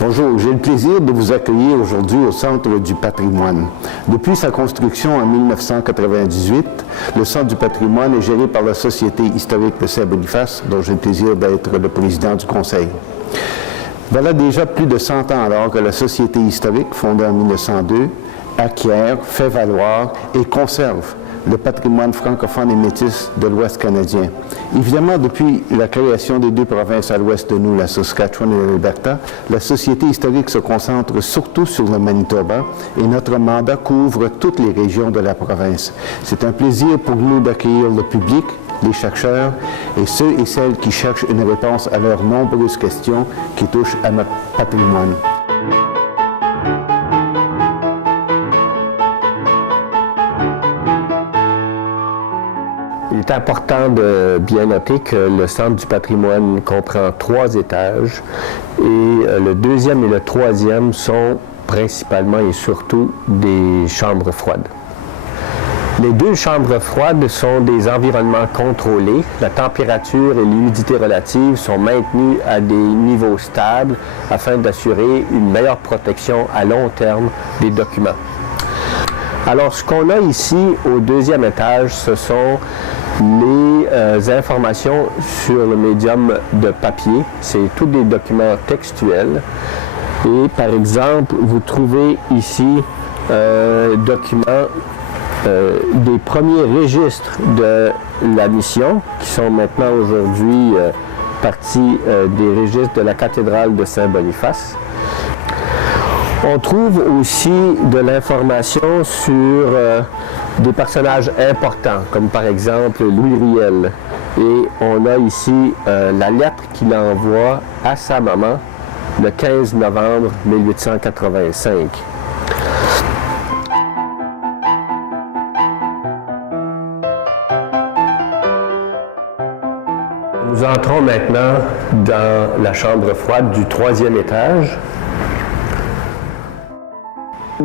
Bonjour, j'ai le plaisir de vous accueillir aujourd'hui au Centre du patrimoine. Depuis sa construction en 1998, le Centre du patrimoine est géré par la Société historique de Saint-Boniface, dont j'ai le plaisir d'être le président du conseil. Voilà déjà plus de 100 ans alors que la Société historique, fondée en 1902, acquiert, fait valoir et conserve le patrimoine francophone et métis de l'Ouest canadien. Évidemment, depuis la création des deux provinces à l'ouest de nous, la Saskatchewan et l'Alberta, la Société historique se concentre surtout sur le Manitoba et notre mandat couvre toutes les régions de la province. C'est un plaisir pour nous d'accueillir le public, les chercheurs et ceux et celles qui cherchent une réponse à leurs nombreuses questions qui touchent à notre patrimoine. Il est important de bien noter que le Centre du patrimoine comprend 3 étages et le deuxième et le troisième sont principalement et surtout des chambres froides. Les 2 chambres froides sont des environnements contrôlés. La température et l'humidité relative sont maintenues à des niveaux stables afin d'assurer une meilleure protection à long terme des documents. Alors, ce qu'on a ici au deuxième étage, ce sont les informations sur le médium de papier. C'est tous des documents textuels. Et par exemple, vous trouvez ici documents des premiers registres de la mission, qui sont maintenant aujourd'hui partie des registres de la cathédrale de Saint-Boniface. On trouve aussi de l'information sur des personnages importants, comme par exemple Louis Riel. Et on a ici la lettre qu'il envoie à sa maman le 15 novembre 1885. Nous entrons maintenant dans la chambre froide du 3e étage.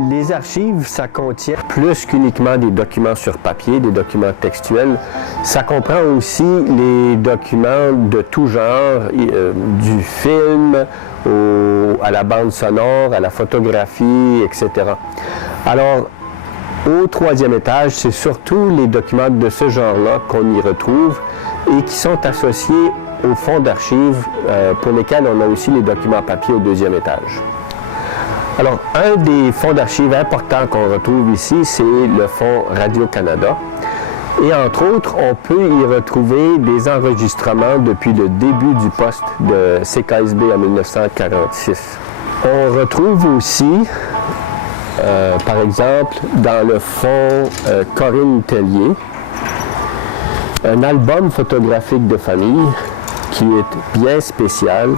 Les archives, ça contient plus qu'uniquement des documents sur papier, des documents textuels. Ça comprend aussi les documents de tout genre, du film à la bande sonore, à la photographie, etc. Alors, au 3e étage, c'est surtout les documents de ce genre-là qu'on y retrouve et qui sont associés au fonds d'archives pour lesquels on a aussi les documents papier au 2e étage. Alors, un des fonds d'archives importants qu'on retrouve ici, c'est le fonds Radio-Canada. Et entre autres, on peut y retrouver des enregistrements depuis le début du poste de CKSB en 1946. On retrouve aussi, par exemple, dans le fonds Corinne Tellier, un album photographique de famille qui est bien spécial,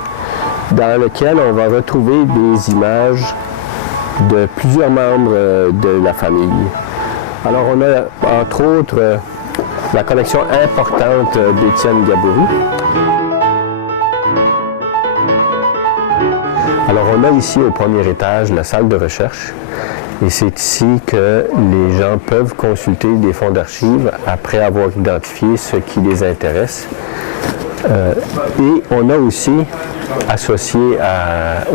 dans lequel on va retrouver des images de plusieurs membres de la famille. Alors on a entre autres la collection importante d'Étienne Gabory. Alors on a ici au premier étage la salle de recherche et c'est ici que les gens peuvent consulter des fonds d'archives après avoir identifié ce qui les intéresse. Et on a aussi associé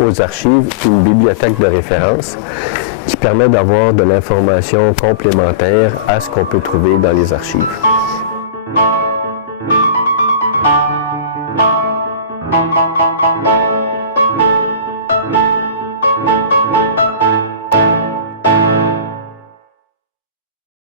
aux archives une bibliothèque de référence qui permet d'avoir de l'information complémentaire à ce qu'on peut trouver dans les archives.